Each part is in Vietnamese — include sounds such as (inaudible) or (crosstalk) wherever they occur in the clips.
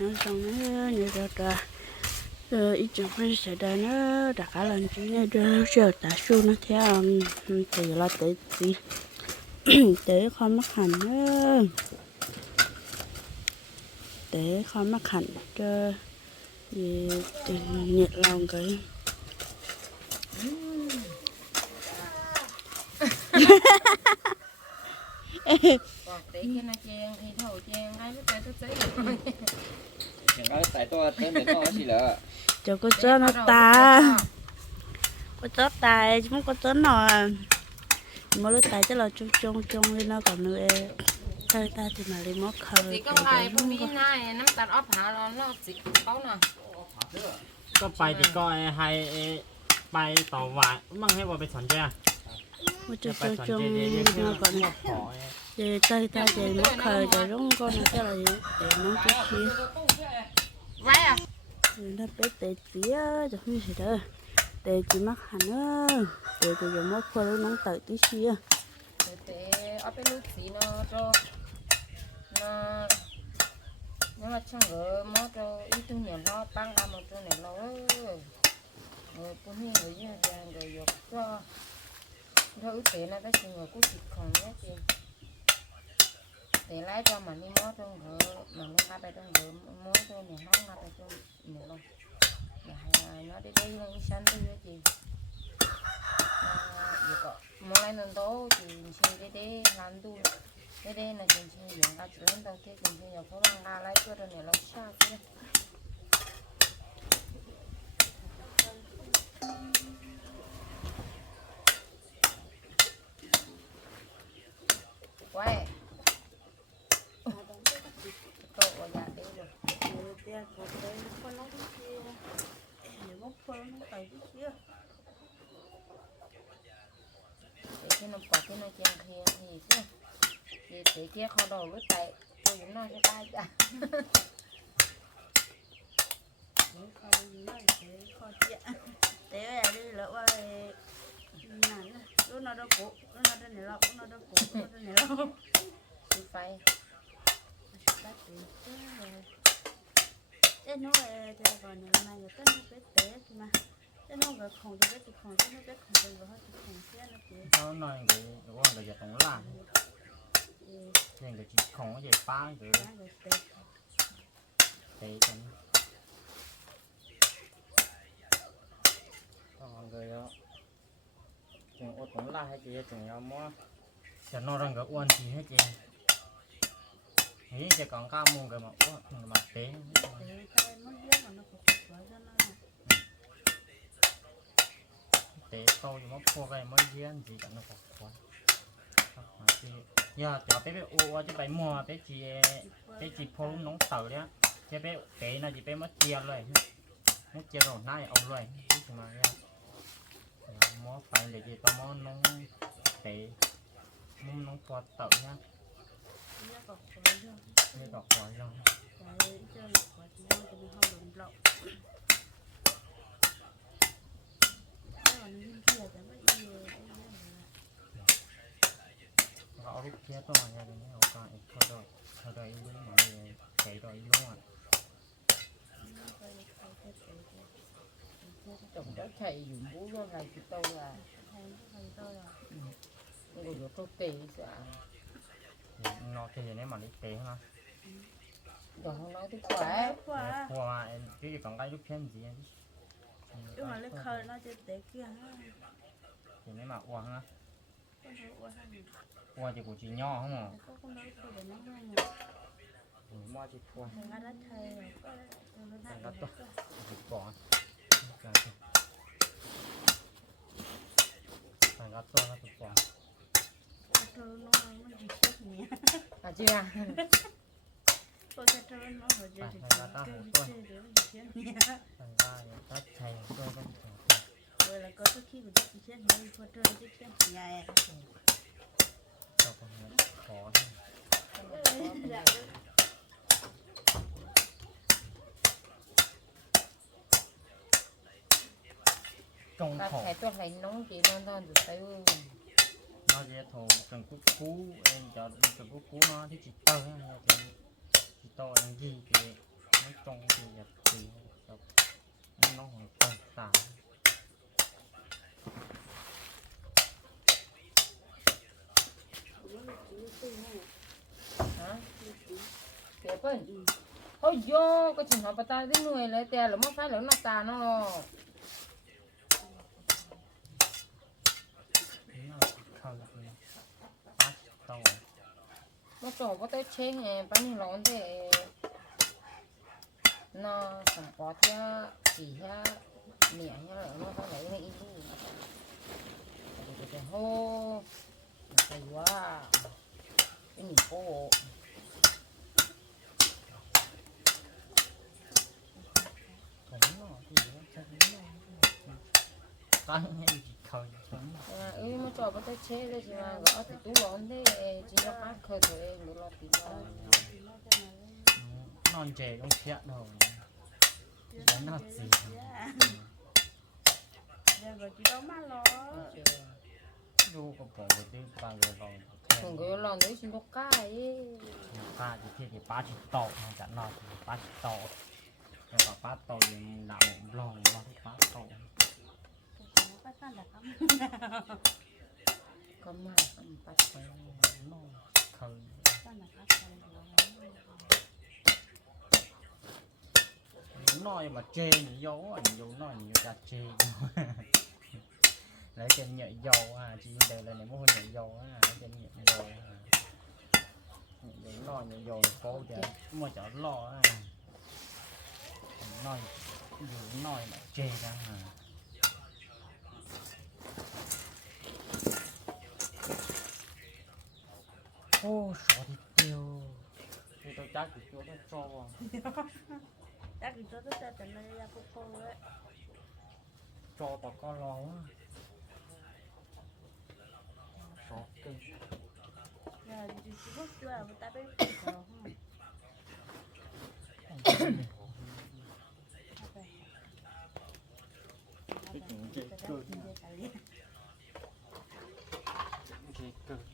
nó xong nó như đó đó ờ ít chừng phải sẽ đây nó đặt cả lần chú như đó giờ ta su nó theo từ là tới gì tới con mắc hành nữa để con mắc hành cho gì nhiệt lòng cái เตะแค่นาเจงอีเท่าเจงไอ้ไม่ไปตัวเจ๊อย่างก็ใส่ตัวเต้นเด็กน้อยสิเหรอ cho cô chớ nó ta cô chớ tài chúng cô chớ nó mỗi lúc tài chắc là chung chung chung lên nó còn nữa thôi ta thì mà lên mốt สิ khơi ก็ไปพรุ่งนี้นายน้ำตาลอ้อผาร้อนรอบสิเขาน่ะก็ไปติดก็ไอ้ไฮเไปต่อวันมั่งให้บอาไปสอนแจ้ 我就说中那个木火，也在他这木开的，中国那个来也弄出去。喂啊！那别得急啊，就没事的，得急嘛喊啊，得就有木火都能得的些啊。得阿边路子呢，就那。nó là trong ở mó cho ít tu nhiều nó tăng ra một tu nhiều nó ừ cũng như người dân rồi dục cho nó ước tiền nó tới chừng người cũng chịu còn nhé chị để lái cho mà đi mót trong ngờ mà nó ra bên trong ngờ mót cho mình nó ra bên trong nhiều nó nó đi đây lên đi săn đi với chị gì có mua lại nón đó thì chị đi đi làm đủ đi đi là chị chị dùng cái chuyện đầu tiên chị chị nhập phố lang ra lấy cái rồi này là sao chứ Thank you cậu ở nhà đi rồi để khi nó bỏ cái nó chèn kia thì chứ thì để kia kho đầu với tay tôi cũng nói cho tay cha thế là đi lỡ qua nản lúc nào đâu cổ lúc nào đâu này lọ lúc nào đâu cổ lúc nào đâu này lọ thì phải bắt đi thế nó thì còn này mà người ta nó biết té thì mà thế nó người không thì biết thì không thế nó biết không thì người thì không thế nó thì เขาหน่อยเดี๋ยวว่าเราจะตรงล่างยังจะจิตของก็จะป้าเดี๋ยว cái người té เตะกันcòn người đó chừng ô tống la hay chị chừng nhau mua cho nó rằng cái uốn gì hết chị nghĩ chỉ còn cao mông cái mà uốn mà tế té cái nó biết mà nó cũng quá cho nó tế sâu thì mất khô cái mới duyên gì cả nó còn quá mà chị giờ cho bé bé ô cho bé mua bé chị bé chị phô nóng tàu đấy cho bé bé nó chỉ bé mất chia rồi mất chia rồi nay ông rồi chứ mà ra mó phải để chị có mó nóng tế mó nóng qua tàu nhá nó còn quá cho đây có quả rồi cái cho nó quá thì nó cũng không đồng lậu cái còn những kia thì nó yêu cái kia to mà nhà thì nó có cái thôi rồi thôi rồi mọi người chạy rồi luôn rồi chồng đó chạy dùng bố cho ngày chị tôi là ngồi được tốt tì dạ nó thì nếu mà đi tế mà đó không nói tôi khỏe quá mà em cái còn cái lúc thêm gì em nhưng mà lấy khơi nó trên té kia thì nếu mà uống á con thấy quá hay nhỉ? uống thì của chị nho không à có con nói khơi để nó ngay nhỉ thì mua chị thua thằng ăn đất thầy rồi có nó Thằng lại đất to. thì bỏ thằng gắt to nó thì bỏ thôi nó nó gì chết nhỉ à chưa tôi sẽ cho nó vào dưới thì cái chơi để nó chết nhỉ thằng ra thì tắt Böyle kötü ki bir dikeceğiz. Ben fotoğraf dikeceğim. Ya. เจ้าของนั้นขอให้ จง Bà ขอ thấy tôi thấy nóng chị non non rồi thấy เราจะโทรจังกุ๊กกู้เองจะจังกุ๊กกู้เนอะที่จิตเตอร์เนี่ยจะจิตเตอร์ยังยี่เกไม่จงที่จะตีครับน้องของเตอร์สาม cơn ôi yo cái chuyện nó bắt ta đi nuôi lại tiền là mất phải lớn nó ta nó. Mất chỗ bắt ta chế hè bán đi lón thế nó sắm có thế chỉ thế mẹ thế là nó phải lấy này. Đi hô. Tăng hay gì khơi xuống. à mà trổ bắt tới chế đấy chứ mà gõ thì tú thế chỉ nó phát khơi thôi nó lo tí nó Non chè không thiệt đâu. Nó nó gì. giờ vợ chị đâu mà lo Dù có bỏ cái thứ ba người vào. thường cái lon đấy chỉ nó cái Ta chỉ thiết cái ba chỉ to, mà chẳng nói chỉ. Rồi thì cái ba bắt tan nó khơi. tan là cắm nói mà chê nhiều dấu ảnh dấu nói nhiều cả chê lấy trên nhảy dầu à chỉ đây là này mua nhảy dầu à lấy trên nhảy dầu à nhảy dầu nói nhảy dầu phố chứ mà chợ lo à nói dấu nói mà chê ra à ô sợ thì tiêu thì tôi chắc thì chỗ đó cho đã cứ cho tất cả tận đây là cô cô đấy cho bà con lo á sợ kinh giờ thì chỉ có chưa mà ta biết rồi cái chuyện chê cơ chê cơ Ini gila yang gini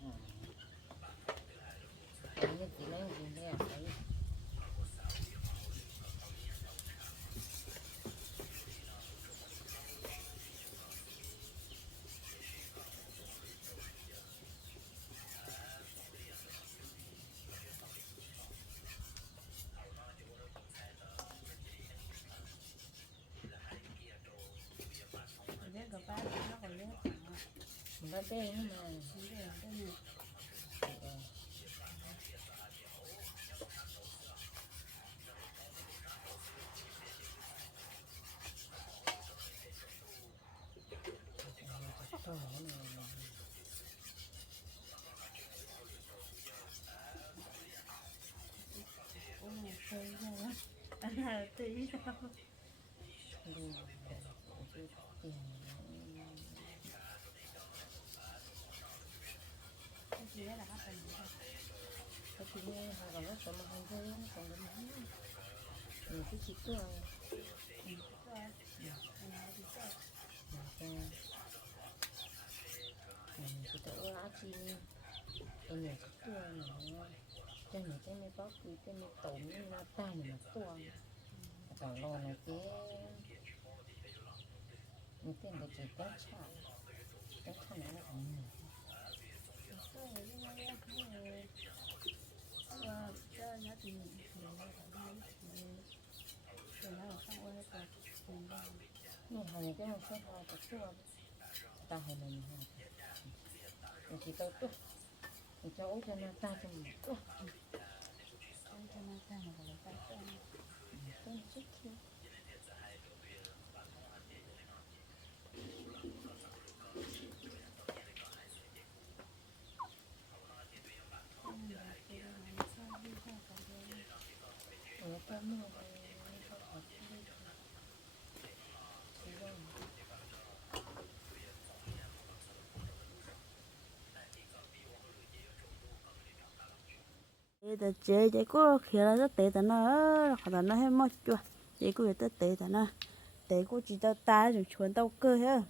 nó còn mà thẳng Enggak deh ini mah. Ini là cái này. Ôi, thấy rồi. Anh là tí tiền. Cái gì đó là hát tình thôi. Tapi ini harga nó sama harga nó còn cái mấy. Nhiều cái chỉ cơ. Ừ, Mình tự lá chi. Em cái cơ. Cho cái này có cái này tổn nó tay mà tuồng. Còn lo này cái những cái người chỉ có chả cái Cái này cái hàng cái hoa có chua ta hồi mình mình chỉ tao tuh mình cho cho nó ta cho mình tuh Không cho nó ra mà phải tay cho nó. tôi chút thôi Không là cái đó là sao đi ra cả cái người ta mua cái cái hộp đi thì đâu Thế là chế chế cô khi là rất tệ tận nó hoặc là nó hay mất chưa chế cô rất tệ tận nó tệ cô chỉ cho ta rồi chuẩn tao cơ ha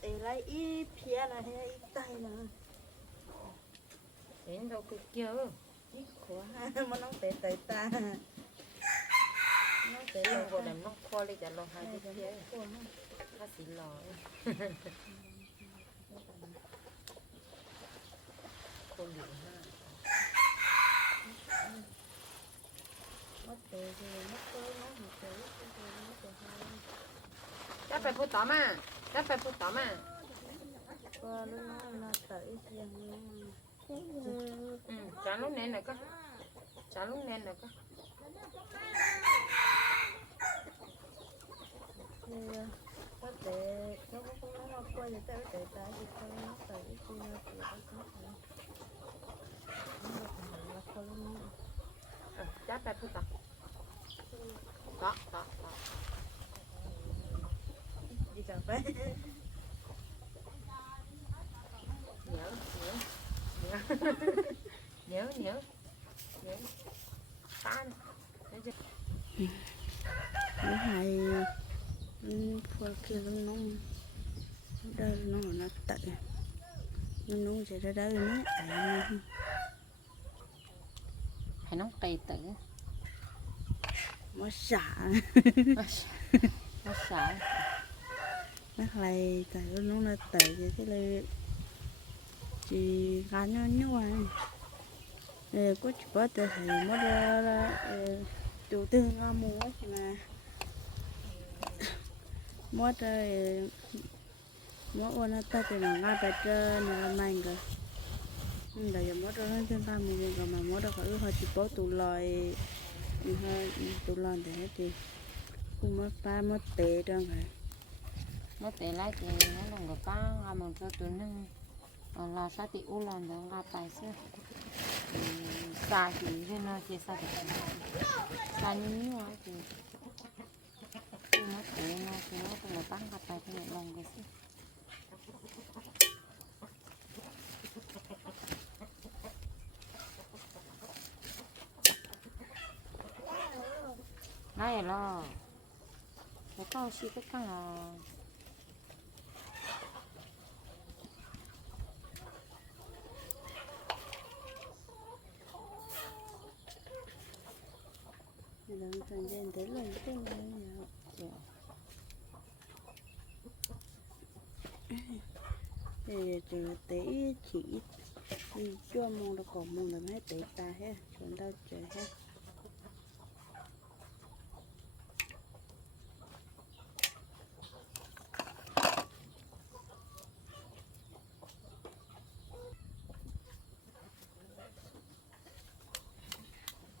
tệ lại ít phía là hay ít tay là đến đâu cái kia ít khó (laughs) mà nó tệ tệ ta. Nó sẽ lâu rồi nó khoa đi trả lo hai cái kia nó xì lò (laughs) phụ tỏ mà đã phải phụ tỏ mà qua lúc ừ trả lúc nè nè cơ. Trả lúc nè nè cơ. Có thể nó cũng không nó qua thì tới tới tới thì con nó tới thì nó chỉ có có. thể nó là con chắc phải phụ tỏ đó đó đấy đi nhớ nhớ nhớ nhớ nhớ tan nó hay phơi kia nó nóng đây nó nó tệ nó nóng sẽ ra đây nó ảnh phải nóng tì tử nó xả nó xả nó lại tại nó là tệ thì cái này chỉ cá nhân như vậy để có chỉ bớt được thấy mất ra là đầu tư ngon mua thì mà mất rồi mất ôn nó ta thì mà ngay bây nó là mạnh rồi nhưng bây giờ mất rồi, nó trên ba mươi còn mà mất rồi phải họ chỉ bớt tụ lòi tủ tụ lòi để hết thì cũng mất ba, mất tệ trong rồi nó tệ lá thì nó lòng cái cá ngà một cho tụi nó là sao thì u lần đó ngà tài xưa xa thì cái nó chỉ xa thì xa như như vậy thì nó tệ nó thì nó tụi là tăng ngà tài thì nó lòng cái xưa này, là cái con xí cái con là Lần thời gian tới lần cái này nhở thì trừ tí chỉ cho mong được còn mong là mấy tỷ ta hết chuẩn đâu trời hết.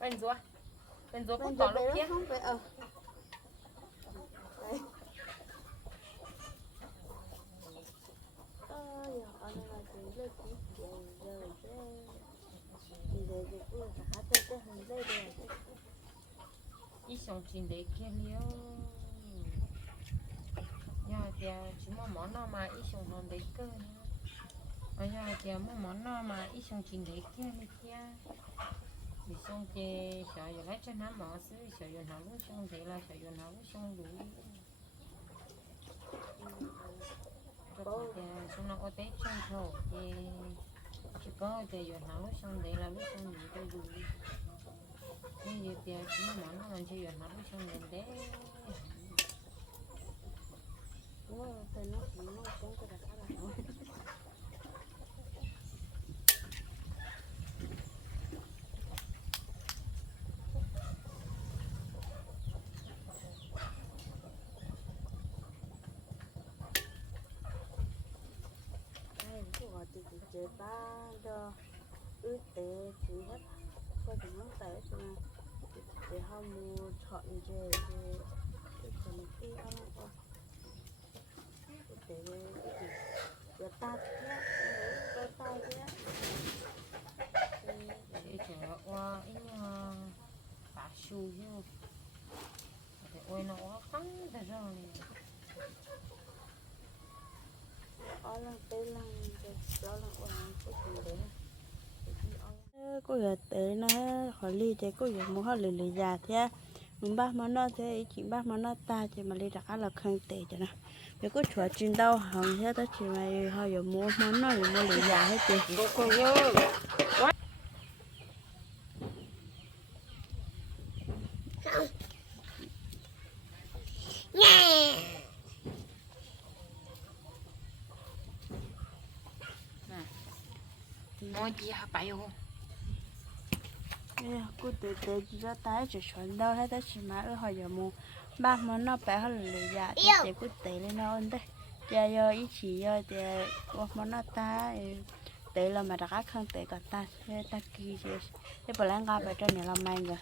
Bên dưới bên dưới cũng còn lúc kia. không? Phải ờ ít xong chuyện đấy kia liêu nhà thì chỉ mua món nào mà ít xong còn đấy cơ ở nhà kia mua món nào mà ít xong chín đấy kia đi kia. Vì xong kia sợ giờ lấy cho nó mỏ xứ sợ giờ nó cũng xong thế là sợ giờ nó cũng xong đủ. Rồi xong nó có tết xong thổ thì chỉ có thì giờ nó lúc xong thì là lúc xong thì tôi đủ nhưng giờ thì 연락을 주셨는데 món nào mình chỉ giờ nó lúc xong thì đấy chế ba cho ước tế chỉ hết. Có thể nó tới cho nên mua chọn chế thì cái phần kia ăn qua để cái giờ ta thế cái ta thế để chờ qua ít bà su chứ để ôi nó cắn ra rồi ở là tây là đó là ở cái phần đấy cô giờ tế nó khỏi ly thế cô giờ muốn họ lì lì già thế mình bác mà nó thế chỉ bác mà nó ta chỉ mà ly đặt là không tệ cho nó. Nếu có chuột trên đâu hồng thế đó chỉ mà họ giờ mua mà nó thì mua lì già hết chị cô dơ Nói gì hả không? Cô tế tế chỉ ra tay chỉ chuẩn đâu hết đó chỉ mà ở hồi giờ mua ba món nó bé hơn lười dạ thì sẽ cứ tệ lên nó ôn đấy giờ giờ ý chỉ giờ thì một món nó ta tệ là mà đã không tệ cả ta thế ta kỳ chứ thế bà lãng gặp ở trên này làm mày rồi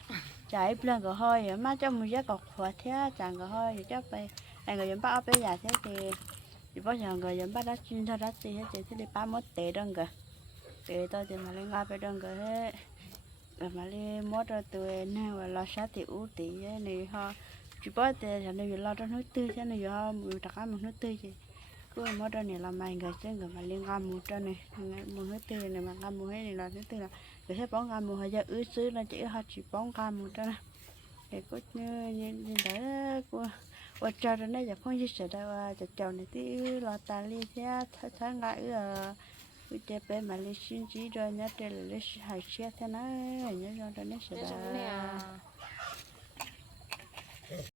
chạy lên cái hơi má cho mình giác cọc khóa thế chẳng cái hơi cho bay anh người dân bắt bây giờ thế thì chỉ có giờ người dân bắt đã chuyên cho đã gì hết thì đi ba mốt tệ đơn kìa tệ tôi thì mà lên gặp ở đơn kìa hết mà lên mốt rồi tụi nào là lo sát thì ưu tí này ho chỉ bớt thì là nên lo cho nước tươi cho nên ho mình đặt ăn một nước tươi chứ cứ mốt cho này là mày người chứ, người mà liên gam một cho này một nước tươi này mà gam một hết này là nước tươi là người thấy bóng gam một hay giờ ứ xứ là chỉ họ chỉ bóng gam một cho này để có như như như đấy của và cho đến đây giờ không chỉ sợ đâu à, giờ chồng này tí, lo ta li thế ờ, thay thay ngại ở cái chế bé mà li xin chỉ rồi nhớ trên là li hay xe thế nào nhớ cho nó sợ Thế xong nè đâu